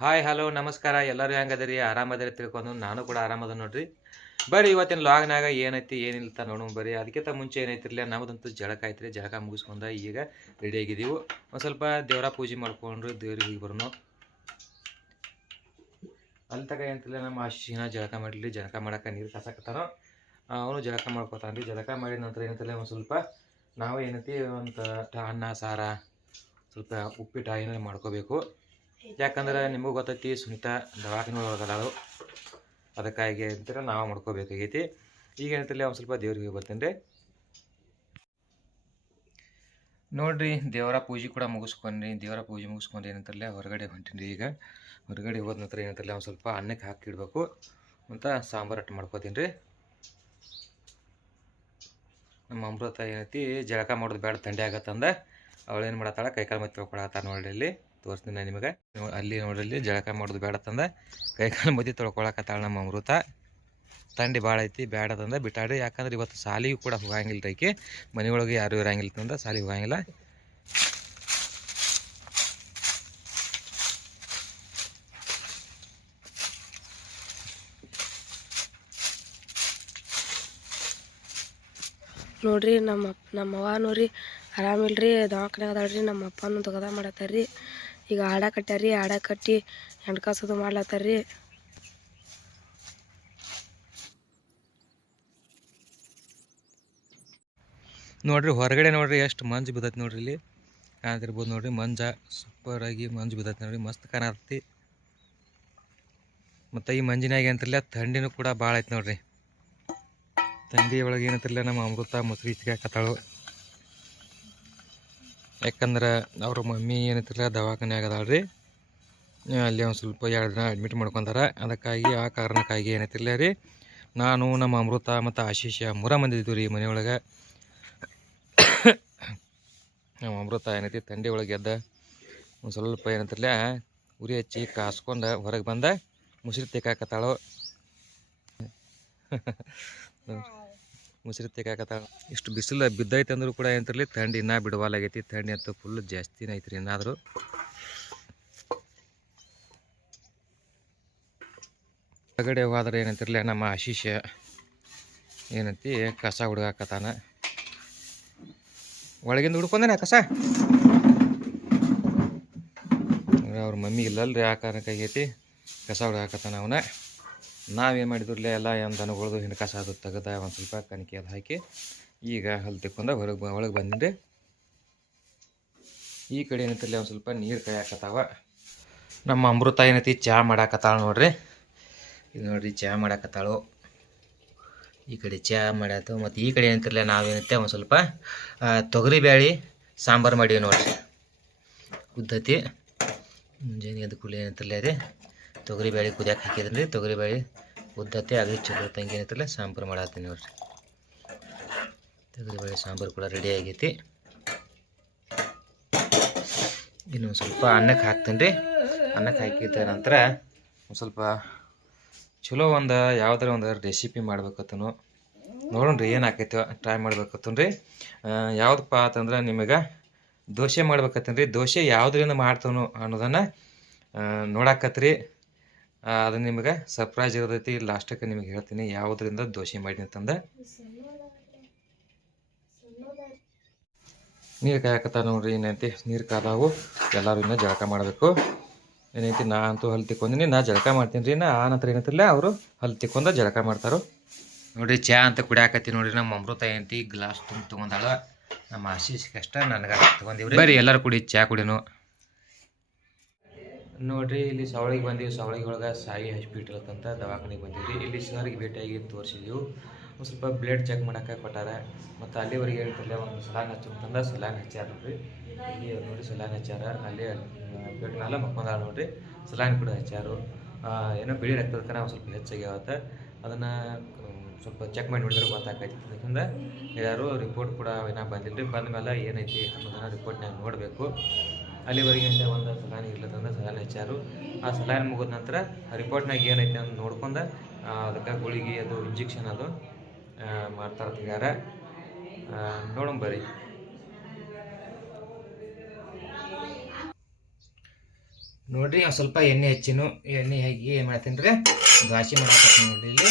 Hi hello ನಮಸ್ಕಾರ. ಎಲ್ಲರೂ ಹೆಂಗದಿರಿ? ಆರಾಮದಿರಿ ತಿಳ್ಕೊಂಡು ನಾನು ಕೂಡ ಆರಾಮದ ನೋಡ್ರಿ. ಬರ್ರಿ, ಇವತ್ತಿನ ಲಾಗ್ನಾಗ ಏನೈತಿ ಏನಿಲ್ತ ನೋಡೋಣ ಬರ್ರಿ. ಅದಕ್ಕಿಂತ ಮುಂಚೆ ಏನೈತಿರ್ಲಿಲ್ಲ ನಮ್ದಂತೂ ಜಳಕ ಐತ್ರಿ. ಜಳಕ ಮುಗಿಸ್ಕೊಂಡ ಈಗ ರೆಡಿ ಆಗಿದ್ದೀವಿ. ಒಂದು ಸ್ವಲ್ಪ ದೇವರ ಪೂಜೆ ಮಾಡ್ಕೊಂಡ್ರು, ದೇವ್ರಿಗೆ ಹೋಗಿ ಬರೋನು ಅಲ್ಲಿ ತಗ ಏನಂತಿಲ್ಲ ನಮ್ಮ ಅಶ್ಚಿನ ಜಳಕ ಮಾಡಲಿ. ಜಳಕ ಮಾಡಕ್ಕೆ ನೀರು ಕಸಾಕತ್ತಾನೋ ಅವನು ಜಳಕ ಮಾಡ್ಕೊತಾನ್ರಿ. ಜಳಕ ಮಾಡಿದ ನಂತರ ಏನಂತಿಲ್ಲ ಒಂದು ಸ್ವಲ್ಪ ನಾವು ಏನೈತಿ, ಒಂದು ಅನ್ನ, ಸಾರ, ಸ್ವಲ್ಪ ಉಪ್ಪಿಟ್ಟು ಏನಾರು ಮಾಡ್ಕೋಬೇಕು. ಯಾಕಂದ್ರೆ ನಿಮಗೂ ಗೊತ್ತೈತಿ ಸುನಿತಾ ದವಾಖಾನೆ ಒಳಗದಾಳು ಅದಕ್ಕಾಗಿ ಅಂತೀರ ನಾವು ಮಾಡ್ಕೋಬೇಕಾಗೈತಿ. ಈಗ ಏನಂತಲ್ಲಿ ಒಂದು ಸ್ವಲ್ಪ ದೇವ್ರಿಗೆ ಬರ್ತೀನಿ ರೀ ನೋಡ್ರಿ, ದೇವರ ಪೂಜೆ ಕೂಡ ಮುಗಿಸ್ಕೊಂಡ್ರಿ. ದೇವರ ಪೂಜೆ ಮುಗಿಸ್ಕೊಂಡು ಏನಂತಾರಲ್ಲ ಹೊರಗಡೆ ಹೊಂಟೀನಿ ಈಗ. ಹೊರಗಡೆ ಹೋದ ನಂತರ ಏನಂತಾರಲ್ಲ ಒಂದು ಸ್ವಲ್ಪ ಅನ್ನಕ್ಕೆ ಹಾಕಿಡ್ಬೇಕು. ಅಂತ ಸಾಂಬಾರು ಅಟ್ಟು ಮಾಡ್ಕೋತೀನಿ ರೀ ನಮ್ಮ ಅಮೃತ ಏನೈತಿ, ಜಳಕ ಮಾಡೋದು ಬೇಡ ಥಂಡಿ ಆಗತ್ತಂದ. ಅವಳೇನು ಮಾಡತ್ತಾಳೆ? ಕೈಕಾಲು ಮತ್ತೆ ತೊಳ್ಕೊಳತ್ತಾರ ನೋಡಿ ಇಲ್ಲಿ ತೋರಿಸ್ತೀನಿ ನಾನು ನಿಮಗೆ. ಅಲ್ಲಿ ನೋಡಲಿ ಜಳಕ ಮಾಡೋದು ಬೇಡ ತಂದ. ಕೈಕಾಲು ಮದಿ ತೊಳ್ಕೊಳಕತ್ತಾಳ ನಮ್ಮ ಅಮೃತ. ತಂಡಿ ಭಾಳ ಐತಿ, ಬೇಡ ತಂದ. ಬಿಟ್ಟಾಡ್ರಿ, ಯಾಕಂದ್ರೆ ಇವತ್ತು ಸಾಲಿಗೂ ಕೂಡ ಹೋಗಂಗಿಲ್ಲ ರೀ ಮನೆ ಮನೆಯೊಳಗೆ ಯಾರು ಇರಂಗಿಲ್ಲ ತಂದ, ಸಾಲಿಗೆ ಹೋಗಂಗಿಲ್ಲ. ನೋಡ್ರಿ, ನಮ್ಮ ನಮ್ಮ ಅವ್ವ ನೋಡ್ರಿ ರೀ ದವಾಖಾನೆ ಅದಾಳ್ರಿ, ನಮ್ಮ ಅಪ್ಪನೂ ತಗದ ಮಾಡತ್ತಾರ್ರಿ. ಈಗ ಹಾಡ ಕಟ್ಟಾರಿ ಹಾಡ ಕಟ್ಟಿ ಹೆಣ್ಕಾಸೋದು ಮಾಡ್ಲತ್ತಾರ್ರಿ. ನೋಡ್ರಿ, ಹೊರಗಡೆ ನೋಡ್ರಿ ಎಷ್ಟು ಮಂಜು ಬಿದ್ದೈತಿ ನೋಡ್ರಿ ಇಲ್ಲಿ. ಕಾಣ್ತಿರ್ಬೋದು ನೋಡ್ರಿ, ಮಂಜ ಸೂಪರ್ ಆಗಿ ಮಂಜು ಬಿದ್ದೈತಿ ನೋಡ್ರಿ, ಮಸ್ತ್ ಕಾಣತ್ತಿ. ಮತ್ತು ಈ ಮಂಜಿನಾಗ ಏನಂತಿರಲಿಲ್ಲ ಥಂಡಿನೂ ಕೂಡ ಭಾಳ ಐತಿ ನೋಡ್ರಿ. ಥಂಡಿ ಒಳಗೆ ಏನಂತಿರಲಿಲ್ಲ ನಮ್ಮ ಅಮೃತ, ಮೊಸರು ಸಿಗಾಕತ್ತಾಳು ಯಾಕಂದ್ರೆ ಅವ್ರ ಮಮ್ಮಿ ಏನೈತಿಲ್ಲ ದವಾಖಾನೆ ಆಗದಾಳ್ರಿ ಅಲ್ಲಿ ಒಂದು ಸ್ವಲ್ಪ ಎರಡು ದಿನ ಅಡ್ಮಿಟ್ ಮಾಡ್ಕೊಂಡಾರ. ಅದಕ್ಕಾಗಿ ಆ ಕಾರಣಕ್ಕಾಗಿ ಏನೈತಿಲ್ಲ ರೀ. ನಾನು, ನಮ್ಮ ಅಮೃತ ಮತ್ತು ಆಶೀಷ ಮೂರ ಮಂದಿ ಇದ್ದೀವಿ ರೀ ಮನೆಯೊಳಗೆ. ನಮ್ಮ ಅಮೃತ ಏನೈತಿ ತಂಡಿ ಒಳಗೆ ಎದ್ದ. ಒಂದು ಸ್ವಲ್ಪ ಏನಂತಿರಲ ಉರಿ ಹಚ್ಚಿ ಕಾಸ್ಕೊಂಡು ಹೊರಗೆ ಬಂದ. ಮುಸಿರಿ ತೆಕ್ಕಾಕತ್ತಾಳು ಮುಸ್ರಿ ತೆಕ್ಕಾಕತ್ತಾಳ ಇಷ್ಟು ಬಿಸಿಲು ಬಿದ್ದೈತೆ ಅಂದ್ರೂ ಕೂಡ ಏನಂತಿರಲಿ ಥಂಡಿ ಇನ್ನೂ ಬಿಡವಾಲಾಗೈತಿ. ಥಂಡಿ ಅಂತೂ ಫುಲ್ ಜಾಸ್ತಿನೇ ಐತ್ರಿ ಇನ್ನಾದರೂ. ಹೊರಗಡೆ ಹೋದ್ರೆ ಏನಂತಿರಲಿ ನಮ್ಮ ಆಶೀಷ ಏನಂತಿ ಕಸ ಹುಡುಗಾಕತ್ತಾನ. ಒಳಗಿಂದ ಹುಡ್ಕೊಂಡೇನ ಕಸ? ಅವ್ರ ಮಮ್ಮಿ ಇಲ್ಲಲ್ರಿ ಆ ಕಾರಣಕ್ಕಾಗೈತಿ ಕಸ ಹೊಡ್ಯಾಕತ್ತಾನ ಅವನ. ನಾವೇನು ಮಾಡಿದ್ರಲ್ಲೇ ಎಲ್ಲ ಏನು ದನಗಳದು ಹಿಂದೆ ಕಸ ಅದು ತೆಗೆದ ಒಂದು ಸ್ವಲ್ಪ ಕಣಕಿ ಅದು ಹಾಕಿ ಈಗ ಹಲ್ ತೆಕ್ಕೊಂಡ ಹೊರಗೆ ಒಳಗೆ ಬಂದಿರಿ ಈ ಕಡೆ ಏನೈತಿಲ್ಲ ಒಂದು ಸ್ವಲ್ಪ ನೀರು ಕಾಯಕತ್ತಾವ ನಮ್ಮ ಅಮೃತ ಏನೈತಿ ಚಹಾ ಮಾಡಾಕತ್ತಾಳ ನೋಡ್ರಿ. ಇದು ನೋಡ್ರಿ ಚಹಾ ಮಾಡಾಕತ್ತಾಳು. ಈ ಕಡೆ ಚಹಾ ಮಾಡ್ಯಾತು ಮತ್ತು ಈ ಕಡೆ ಏನಂತಿರಲಿಲ್ಲ ನಾವೇನೈತೆ ಒಂದು ಸ್ವಲ್ಪ ತೊಗರಿ ಬ್ಯಾಳಿ, ಸಾಂಬಾರು ಮಾಡೀವಿ ನೋಡ್ರಿ. ಉದ್ದತಿ ಮುಂಜಾನೆ ಅದು ಕುಳಿ ಏನಂತಿರಲ್ಲ ರೀ. ತೊಗರಿ ಬೇಳೆ ಕುದಿಯಕ್ಕೆ ಹಾಕಿದ್ರಿ, ತೊಗರಿ ಬೇಳೆ ಉದ್ದತೆ ಅದು ಚಲೋ ತಂಗಿ ಏನೈತಲ್ಲ, ಸಾಂಬಾರು ಮಾಡತ್ತೀನಿ ನೋಡ್ರಿ. ತೊಗರಿ ಬೇಳೆ ಸಾಂಬಾರು ಕೂಡ ರೆಡಿ ಆಗೈತಿ. ಇನ್ನು ಸ್ವಲ್ಪ ಅನ್ನಕ್ಕೆ ಹಾಕ್ತೀನಿ ರೀ ಅನ್ನಕ್ಕೆ ಹಾಕಿದ ನಂತರ ಒಂದು ಸ್ವಲ್ಪ ಚಲೋ ಒಂದು ಯಾವ್ದಾರ ಒಂದು ರೆಸಿಪಿ ಮಾಡ್ಬೇಕತ್ತನು. ನೋಡೋಣ ರೀ ಏನು ಆಕೈತೆ ಟ್ರೈ ಮಾಡ್ಬೇಕತ್ತನ್ ರೀ ಯಾವುದಪ್ಪ ಅಂತಂದ್ರೆ ನಿಮಗೆ ದೋಸೆ ಮಾಡ್ಬೇಕತ್ತೀನಿ ರೀ ದೋಸೆ ಯಾವುದರಿಂದ ಮಾಡ್ತಾನು ಅನ್ನೋದನ್ನು ನೋಡಾಕತ್ರಿ. ಅದು ನಿಮಗೆ ಸರ್ಪ್ರೈಸ್ ಇರ್ತೈತಿ ಲಾಸ್ಟಕ್ಕೆ ನಿಮಗೆ ಹೇಳ್ತೀನಿ, ಯಾವುದರಿಂದ ದೋಷಿ ಮಾಡಿ ಅಂತಂದು ನೀರು ಕಾಯಕತ್ತ ನೋಡ್ರಿ, ಏನೈತಿ? ನೀರು ಕಾದಾವು, ಎಲ್ಲರೂ ಇನ್ನೂ ಜಳಕ ಮಾಡಬೇಕು. ಏನೈತಿ? ನಾ ಅಂತೂ ಹಲ್ ತಿಕ್ಕೊಂಡಿನಿ, ನಾ ಜಳಕ ಮಾಡ್ತೀನಿ ರೀ. ನಾ ಆನಂತರ ನಂತರ ಏನಂತಿಲ್ಲ ಅವರು ಹಲ್ ತಿಕ್ಕೊಂಡ ಜಳಕ ಮಾಡ್ತಾರೋ. ನೋಡ್ರಿ, ಚಾ ಅಂತ ಕುಡಿಯಾಕತ್ತಿ ನೋಡ್ರಿ, ನಮ್ಮ ಅಮೃತ ಏನೈತಿ ಗ್ಲಾಸ್ ತುಂಬ ತೊಗೊಂಡಾಳ ನಮ್ಮ ಆಶೀಸ್ಗೆ ಕಷ್ಟ, ನನಗೆ ತೊಗೊಂಡಿವ್ರಿ ಬರೀ ಎಲ್ಲರೂ ಕುಡಿ, ಚಾ ಕುಡಿನು. ನೋಡ್ರಿ, ಇಲ್ಲಿ ಸವಳಿಗೆ ಬಂದೀವಿ, ಸವಳಿಗೆ ಸಾಯಿ ಹಾಸ್ಪಿಟಲ್ ಅಂತ ದವಾಖಾನೆಗೆ ಬಂದೀವಿ. ಇಲ್ಲಿ ಸರ್ಗೆ ಭೇಟಿಯಾಗಿ ತೋರಿಸಿದ್ವಿ. ಒಂದು ಸ್ವಲ್ಪ ಬ್ಲಡ್ ಚೆಕ್ ಮಾಡಕ್ಕೆ ಕೊಟ್ಟಾರ. ಮತ್ತು ಅಲ್ಲಿವರೆಗೆ ಹೇಳ್ತಿಲ್ಲ ಒಂದು ಸಲಾನ್ ಹಚ್ಚಂತಂದ ಸಲಾನ್ ಹಚ್ಚಾರ ನೋಡ್ರಿ. ಇಲ್ಲಿ ನೋಡಿ ಸಲಾನ್ ಹಚ್ಚಾರ ಅಲ್ಲಿ ಬೆಡ್ ಮೇಲೆ ಮಕ್ಕೊಂದಾಳ ನೋಡ್ರಿ. ಸಲಾನ್ ಕೂಡ ಹಚ್ಚಾರು ಏನೋ ಬಿಳಿ ರಕ್ತದ ಒಂದು ಸ್ವಲ್ಪ ಹೆಚ್ಚಾಗ್ಯಾವತ್ತ. ಅದನ್ನು ಸ್ವಲ್ಪ ಚೆಕ್ ಮಾಡಿ ನೋಡಿದ್ರೆ ಗೊತ್ತಾಕೈತಿ ಯಾಕಂದ್ರೆ ಯಾರು ರಿಪೋರ್ಟ್ ಕೂಡ ಏನೋ ಬಂದಿಲ್ಲ ರೀ ಬಂದ ಮೇಲೆ ಏನೈತಿ ಅನ್ನೋದನ್ನ ರಿಪೋರ್ಟ್ನಾಗ ನೋಡಬೇಕು. ಅಲ್ಲಿವರೆಗೆ ಅಂತ ಒಂದು ಸಲಾನ್ ಇರ್ಲತ್ತಂದ್ರೆ ಸಲಾನ್ ಹಚ್ಚಾರು ಆ ಸಲಾನ್ ಮುಗಿದ ನಂತರ ರಿಪೋರ್ಟ್ನಾಗ ಏನೈತೆ ಅಂತ ನೋಡ್ಕೊಂಡು ಅದಕ್ಕೆ ಗುಳಿಗೆ ಅದು ಇಂಜೆಕ್ಷನ್ ಅದು ಮಾಡ್ತಾರ ತೆಗ್ಯಾರ ನೋಡೋಣ ಬರ್ರಿ. ನೋಡ್ರಿ ಸ್ವಲ್ಪ ಎಣ್ಣೆ ಹೆಚ್ಚಿನು, ಎಣ್ಣೆ ಹಾಕಿ ಏನು ಮಾಡ್ತೀನಿ ರೀ ದ್ವಾಸಿ ಮಾಡಾಕತ್ತೀನಿ ನೋಡ್ರಿ ಇಲ್ಲಿ.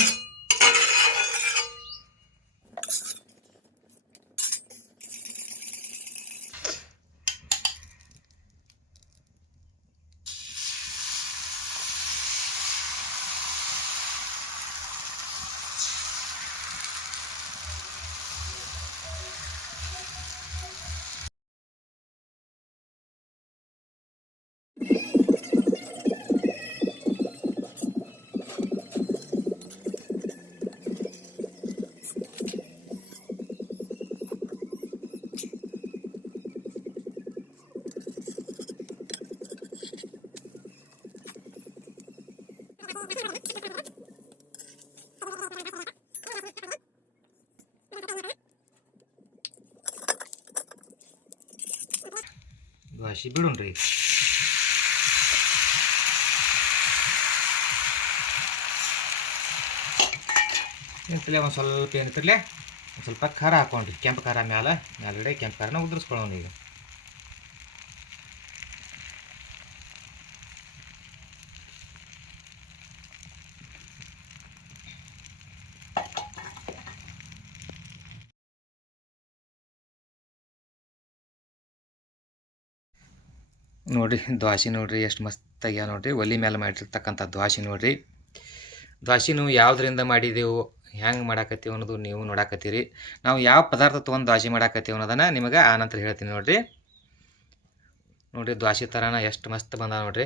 ದ್ವಾಸೆ ರೀ ಎಂತಲೇ ಒಂದು ಸ್ವಲ್ಪ ಏನಿತ್ತಿರಲೇ ಒಂದು ಸ್ವಲ್ಪ ಖಾರ ಹಾಕೊಂಡ್ರಿ. ಕೆಂಪು ಖಾರ ಮ್ಯಾಲ, ಮ್ಯಾಲ್ಗಡೆ ಕೆಂಪು ಖಾರನ ಉದುರಿಸ್ಕೊಳ್ಳೋಣ ಈಗ. ನೋಡ್ರಿ, ದ್ವಾಸಿ ನೋಡಿರಿ, ಎಷ್ಟು ಮಸ್ತ್ ಆಗ್ಯಾವ ನೋಡ್ರಿ. ಒಲಿ ಮೇಲೆ ಮಾಡಿರ್ತಕ್ಕಂಥ ದ್ವಾಸಿ ನೋಡಿರಿ. ದ್ವಾಸಿನು ಯಾವುದರಿಂದ ಮಾಡಿದೆವು ಹೆಂಗೆ ಮಾಡಾಕತ್ತೀವಿ ಅನ್ನೋದು ನೀವು ನೋಡಾಕತ್ತೀರಿ. ನಾವು ಯಾವ ಪದಾರ್ಥ ತೊಗೊಂಡು ದ್ವಾಸಿ ಮಾಡಾಕತ್ತೀವಿ ಅನ್ನೋದನ್ನು ನಿಮಗೆ ಆನಂತರ ನಂತರ ಹೇಳ್ತೀನಿ ನೋಡಿರಿ. ನೋಡಿರಿ, ದ್ವಾಸಿ ಥರನ ಎಷ್ಟು ಮಸ್ತ್ ಬಂದ ನೋಡ್ರಿ.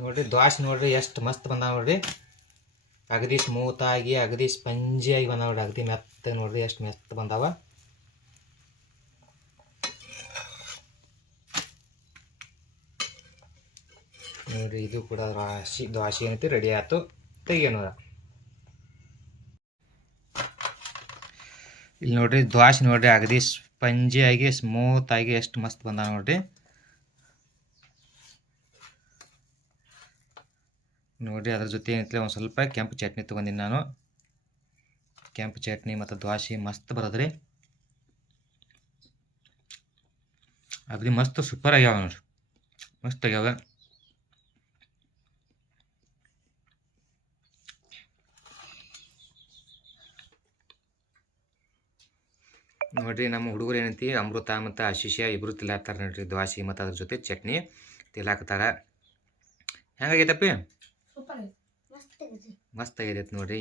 ನೋಡ್ರಿ, ದ್ವಾಸೆ ನೋಡ್ರಿ, ಎಷ್ಟು ಮಸ್ತ್ ಬಂದಾವ ನೋಡ್ರಿ. ಅಗದಿ ಸ್ಮೂತ್ ಆಗಿ ಅಗದಿ ಸ್ಪಂಜಿ ಆಗಿ ಬಂದಾವ ನೋಡ್ರಿ, ಅಗದಿ ಮೆತ್ತ ನೋಡ್ರಿ, ಎಷ್ಟು ಮೆತ್ತ ಬಂದಾವ. ನೋಡ್ರಿ, ಇದು ಕೂಡ ದ್ವಾಸಿ, ದ್ವಾಸೆ ಏನೈತಿ, ರೆಡಿ ಆಯ್ತು. ತೆಗಿಯೋಣ ಇಲ್ಲಿ ನೋಡ್ರಿ, ದ್ವಾಸೆ ನೋಡ್ರಿ ಅಗದಿ ಸ್ಪಂಜಿ ಆಗಿ ಸ್ಮೂತ್ ಆಗಿ ಎಷ್ಟು ಮಸ್ತ್ ಬಂದಾವ ನೋಡ್ರಿ. ನೋಡಿರಿ, ಅದ್ರ ಜೊತೆ ಏನೈತಿ ಒಂದು ಸ್ವಲ್ಪ ಕೆಂಪು ಚಟ್ನಿ ತೊಗೊಂಡಿನಿ ನಾನು. ಕೆಂಪು ಚಟ್ನಿ ಮತ್ತು ದ್ವಾಸಿ ಮಸ್ತ್ ಬರೋದ್ರಿ. ಅಗ್ರಿ ಮಸ್ತ್ ಸೂಪರ್ ಆಗ್ಯಾವ ನೋಡ್ರಿ. ಮಸ್ತ್ ಆಗ್ಯಾವ. ನೋಡ್ರಿ, ನಮ್ಮ ಹುಡುಗರು ಏನಂತಿ, ಅಮೃತ ಮತ್ತು ಆಶಿಷ ಇಬ್ಬರು ತಿಲಾಕ್ತಾರೆ ನೋಡ್ರಿ, ದ್ವಾಸಿ ಮತ್ತು ಅದ್ರ ಜೊತೆ ಚಟ್ನಿ ತಿಲಾಕ್ತಾರೆ ಹೆಂಗಾಗೈತಪ್ಪಿ? ಮಸ್ತ್ ಆಗೈತೆ ನೋಡ್ರಿ.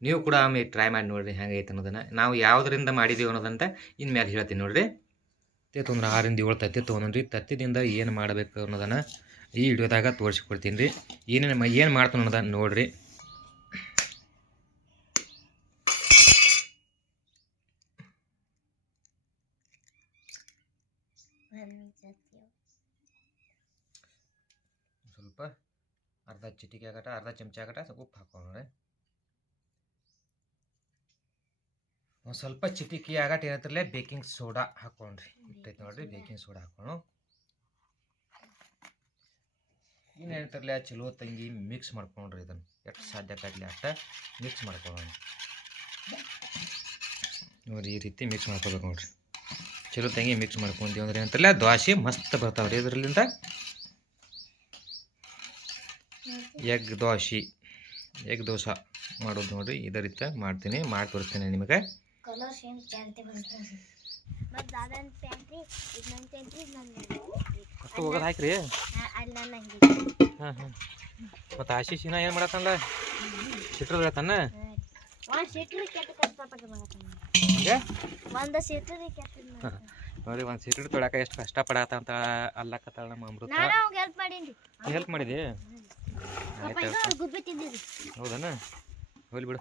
ನೀವು ಕೂಡ ಆಮೇಲೆ ಟ್ರೈ ಮಾಡಿ ನೋಡ್ರಿ ಹೆಂಗೈತೆ ಅನ್ನೋದನ್ನು. ನಾವು ಯಾವುದರಿಂದ ಮಾಡಿದೀವಿ ಅನ್ನೋದಂತ ಇನ್ಮೇಲೆ ಹೇಳ್ತೀನಿ ನೋಡ್ರಿ. ತತ್ತಿ ತೊಂದ್ರೆ ಆರಿಂದ ಏಳು ತತ್ತಿ ತೊಗೊಂಡ್ರಿ. ತತ್ತಿದಿಂದ ಏನು ಮಾಡಬೇಕು ಅನ್ನೋದನ್ನು ಈ ವಿಡಿಯೋದಾಗ ತೋರಿಸ್ಕೊಡ್ತೀನಿ ರೀ ಏನೇನು ಏನು ಮಾಡ್ತಾನೆ ಅನ್ನೋದನ್ನ ನೋಡ್ರಿ. ಸ್ವಲ್ಪ. ಅರ್ಧ ಚಿಟಿಕೆ ಆಗಟ, ಅರ್ಧ ಚಮಚ ಆಗಟ ಉಪ್ಪು ಹಾಕೊಳ್ಳೋಣ ಒಂದು ಸ್ವಲ್ಪ ಚಿಟಿಕೆ ಆಗಟ ಏನಂತಿರಲೇ ಬೇಕಿಂಗ್ ಸೋಡಾ ಹಾಕೊಂಡ್ರಿ ಇಟ್ಟೈತೆ ನೋಡ್ರಿ, ಬೇಕಿಂಗ್ ಸೋಡಾ ಹಾಕೊಂಡು ಇನ್ನು ಏನಂತಿರಲೇ ಚಲೋ ತಂಗಿ ಮಿಕ್ಸ್ ಮಾಡ್ಕೊಂಡ್ರಿ ಇದನ್ನು. ಎಷ್ಟು ಸಾಧ್ಯ ಕಾಡ್ಲಿ ಅಷ್ಟ ಮಿಕ್ಸ್ ಮಾಡ್ಕೊಳ್ಳೋಣ ನೋಡಿ ಈ ರೀತಿ ಮಿಕ್ಸ್ ಮಾಡ್ಕೋಬೇಕು ನೋಡ್ರಿ. ಚಲೋ ತಂಗಿ ಮಿಕ್ಸ್ ಮಾಡ್ಕೊಂತೀವಿ ಅಂದ್ರೆ ಏನಂತಾರಲ್ಲ ದ್ವಾಸೆ ಮಸ್ತ್ ಬರ್ತಾವ್ರಿ ಇದರಲ್ಲಿಂದ. ಎಗ್ ದೋಸೆ ಎಗ್ ದೋಸೆ ಮಾಡೋದು ನೋಡಿರಿ ಇದೇ ರೀತಿ ಮಾಡ್ತೀನಿ ಮಾಡಿ ತೋರಿಸ್ತೀನಿ ನಿಮಗೆ ಅಷ್ಟು ಹೋಗೋದು ಹಾಕ್ರಿ. ಹಾಂ ಹಾಂ ಮತ್ತು ಆಶೀಶ್ ಇನ್ನ ಏನು ಮಾಡತ್ತಲ್ಲ ಸಿಟ್ರ ಸೀಟ್ರಿ ಒಂದು ಸೀಟ್ರಿ ನೋಡಿ ಒಂದು ಸೀಟ್ ತೊಳಕ ಎಷ್ಟು ಕಷ್ಟಪಡತ್ತ ಅಂತ ಅಲ್ಲಕತ್ತಾಳ ನಮ್ಮ ಅಮೃತ. ಹೆಲ್ಪ್ ಮಾಡಿದಿ? ಹೌದನ? ಹೋಗ್ಲಿ ಬಿಡು.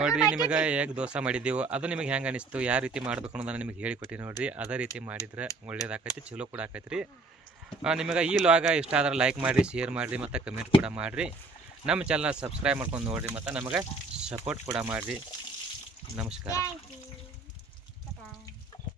ನೋಡ್ರಿ ನಿಮಗೆ ಹೇಗ್ ದೋಸೆ ಮಾಡಿದ್ದೀವಿ ಅದು ನಿಮಗೆ ಹೆಂಗೆ ಅನಿಸ್ತು ಯಾವ ರೀತಿ ಮಾಡ್ಬೇಕು ಅನ್ನೋದನ್ನ ನಿಮಗೆ ಹೇಳಿಕೊಟ್ಟಿ ನೋಡ್ರಿ. ಅದೇ ರೀತಿ ಮಾಡಿದ್ರೆ ಒಳ್ಳೇದಾಕೈತಿ ಚಲೋ ಕೂಡ ಆಕೈತಿ ರೀ ನಿಮಗೆ ಈ ಲಾಗ ಇಷ್ಟ ಆದ್ರೆ ಲೈಕ್ ಮಾಡಿರಿ ಶೇರ್ ಮಾಡಿರಿ ಮತ್ತು ಕಮೆಂಟ್ ಕೂಡ ಮಾಡಿರಿ. ನಮ್ಮ ಚಾನಲ್ ಸಬ್ಸ್ಕ್ರೈಬ್ ಮಾಡ್ಕೊಂಡು ನೋಡಿರಿ ಮತ್ತು ನಮಗೆ ಸಪೋರ್ಟ್ ಕೂಡ ಮಾಡಿರಿ. ನಮಸ್ಕಾರ.